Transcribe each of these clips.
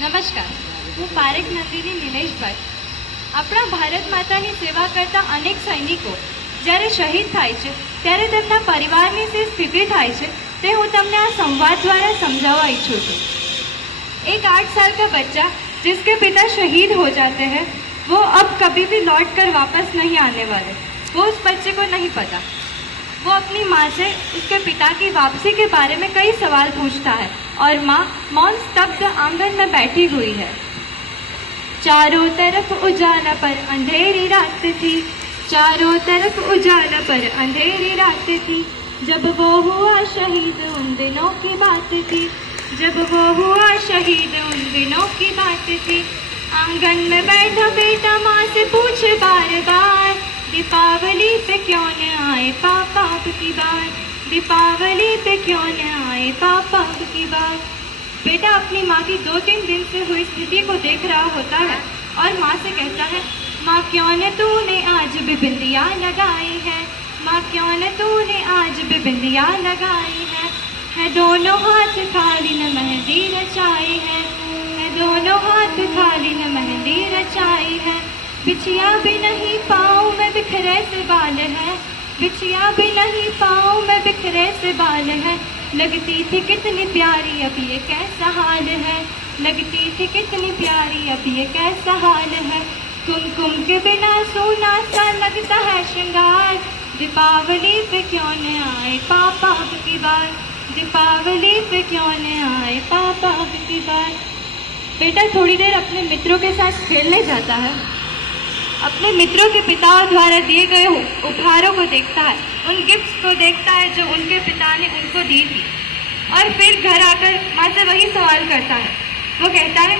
નમસ્કાર, હું પારેખ નંદિની નિલેશભાઈ. આપણા ભારત માતાની સેવા કરતા અનેક સૈનિકો જ્યારે શહીદ થાય છે ત્યારે તેમના પરિવારની જે સ્થિતિ થાય છે તે હું તમને આ સંવાદ द्वारा समझावा इच्छूँ છું. एक 8 साल का बच्चा जिसके पिता शहीद हो जाते हैं वो अब कभी भी लौट कर वापस नहीं आने वाले. वो उस बच्चे को नहीं पता. वो अपनी माँ से उसके पिता की वापसी के बारे में कई सवाल पूछता है और माँ मौन स्तब्ध आंगन में बैठी हुई है. चारों तरफ उजाला पर अंधेरी रात थी, चारों तरफ उजाला पर अंधेरी रात थी. जब वो हुआ शहीद उन दिनों की बात थी, जब वो हुआ शहीद उन दिनों की बात थी. आंगन में बैठा बेटा माँ से पूछे बार बार, दीपावली पे क्यों न आए पापा अब की बार, दीपावली पे क्यों न आए पापा अब की बार. बेटा अपनी माँ की 2-3 दिन से हुई स्थिति को देख रहा होता है और माँ से कहता है, माँ क्यों न तूने आज भी बिंदिया लगाई है, माँ क्यों न तूने आज भी बिंदिया लगाई है दोनों हाथ खाली न मेहंदी रचाई है दोनों हाथ खाली न मेहंदी रचाई है. बिछिया भी नहीं पाँव में बिखरे से बाल है, बिछिया भी नहीं पाँव में बिखरे से बाल है. लगती थी कितनी प्यारी अब ये कैसा हाल है, लगती थी कितनी प्यारी अब ये कैसा हाल है. कुमकुम के बिना सोना सा लगता है श्रृंगार, दीपावली पे क्यों न आए पापा अब की बार, दीपावली पे क्यों न आए पापा अब की बार. बेटा थोड़ी देर अपने मित्रों के साथ खेलने जाता है. अपने मित्रों के पिता द्वारा दिए गए उपहारों को देखता है, उन गिफ्ट्स को देखता है जो उनके पिता ने उनको दी थी. और फिर घर आकर माँ से वही सवाल करता है. वो कहता है,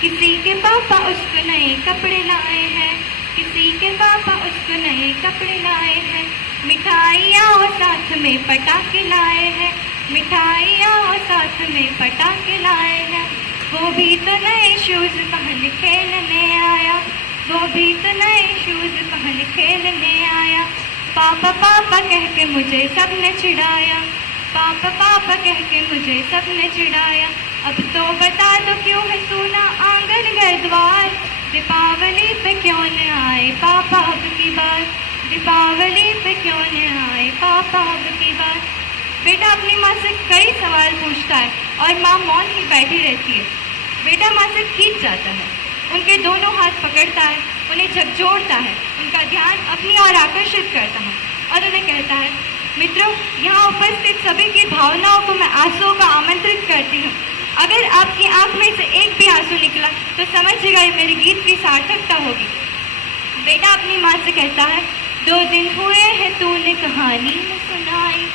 किसी के पापा उसको नए कपड़े लाए हैं, किसी के पापा उसको नए कपड़े लाए हैं. मिठाइयाँ और साथ में पटाखे लाए हैं, मिठाइयाँ और साथ में पटाखे लाए हैं. वो भी तो नए शूज पहन खेलने आया, वो भी तो नए शूज पहन खेलने आया. पापा पापा कह के मुझे सबने चिढ़ाया, पापा पापा कह के मुझे सबने चिढ़ाया. अब तो बता दो क्यों है सूना आंगन घर द्वार, दीपावली पे क्यों न आए पापा अब की बार, दीपावली पे क्यों न आए पापा अब की बार. बेटा अपनी माँ से कई सवाल पूछता है और माँ मौन ही बैठी रहती है. बेटा माँ से खींच जाता है, उनके दोनों हाथ पकड़ता है, उन्हें झकझोरता है, उनका ध्यान अपनी ओर आकर्षित करता है और उन्हें कहता है, मित्रों यहाँ उपस्थित सभी की भावनाओं को मैं आंसुओं का आमंत्रित करती हूँ. अगर आपकी आंख में से एक भी आंसू निकला तो समझिएगा ये मेरे गीत की सार्थकता होगी. बेटा अपनी माँ से कहता है, 2 दिन हुए हैं तूने कहानी न सुनाई,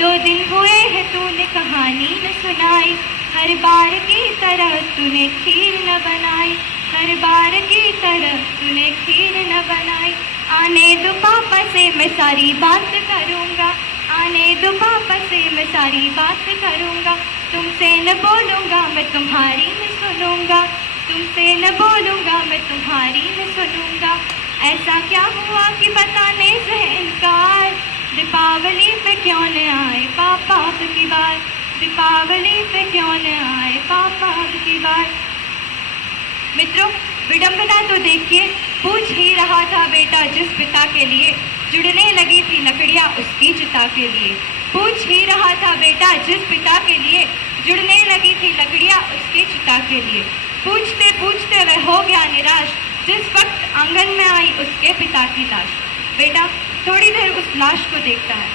2 दिन हुए हैं तूने कहानी न सुनाई. हर बार की तरह तूने खीर न बनाई, हर बार की तरह तूने खीर न बनाई. आने दो पापा से मैं सारी बात करूँगा, आने दो पापा से मैं सारी बात करूँगा. तुमसे न बोलूँगा मैं तुम्हारी न सुनूँगा, तुमसे न बोलूँगा मैं तुम्हारी न सुनूँगा. ऐसा क्या हुआ कि बताने से इनकार, दीपावली पे क्यों न आए पापा अब की बार, दीपावली पे क्यों न आए पापा अब की बार. मित्रों विडंबना तो देखिए, पूछ ही रहा था बेटा जिस पिता के लिए, जुड़ने लगी थी लकड़ियाँ उसकी चिता के लिए. पूछ ही रहा था बेटा जिस पिता के लिए, जुड़ने लगी थी लकड़ियाँ उसकी चिता के लिए. पूछते पूछते वह हो गया निराश, जिस वक्त आंगन में आई उसके पिता की लाश. बेटा थोड़ी देर उस लाश को देखता है,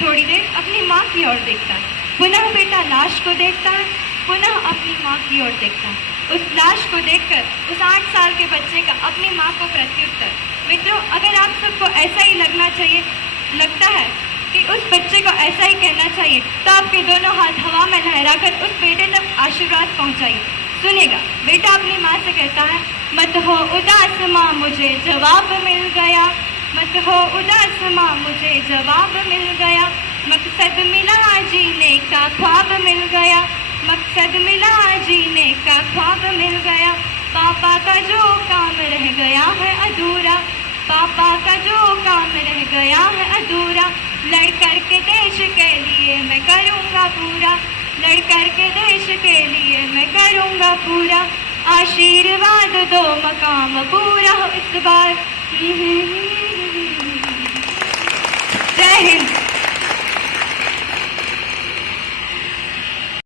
थोड़ी देर अपनी माँ की ओर देखता है, पुनः बेटा लाश को देखता है, पुनः अपनी माँ की ओर देखता है. उस लाश को देखकर उस 8 साल के बच्चे का अपनी माँ को प्रत्युत्तर. मित्रों अगर आप सबको ऐसा ही लगता है कि उस बच्चे को ऐसा ही कहना चाहिए तो आपके दोनों हाथ हवा में लहराकर उस बेटे तक आशीर्वाद पहुँचाइए. सुनेगा. बेटा अपनी माँ से कहता है, मत हो उदास माँ मुझे जवाब मिल गया, मत हो उदास माँ मुझे जवाब मिल गया. मकसद मिला जीने का ख्वाब मिल गया, मकसद मिला जीने का ख्वाब मिल गया. पापा का जो काम रह गया है अधूरा, पापा का जो काम रह गया है अधूरा. लड़ कर के देश के लिए मैं करूँगा पूरा, लड़ कर के देश के लिए मैं करूँगा पूरा. आशीर्वाद दो मकाम पूरा हो इस बार। जय हिंद।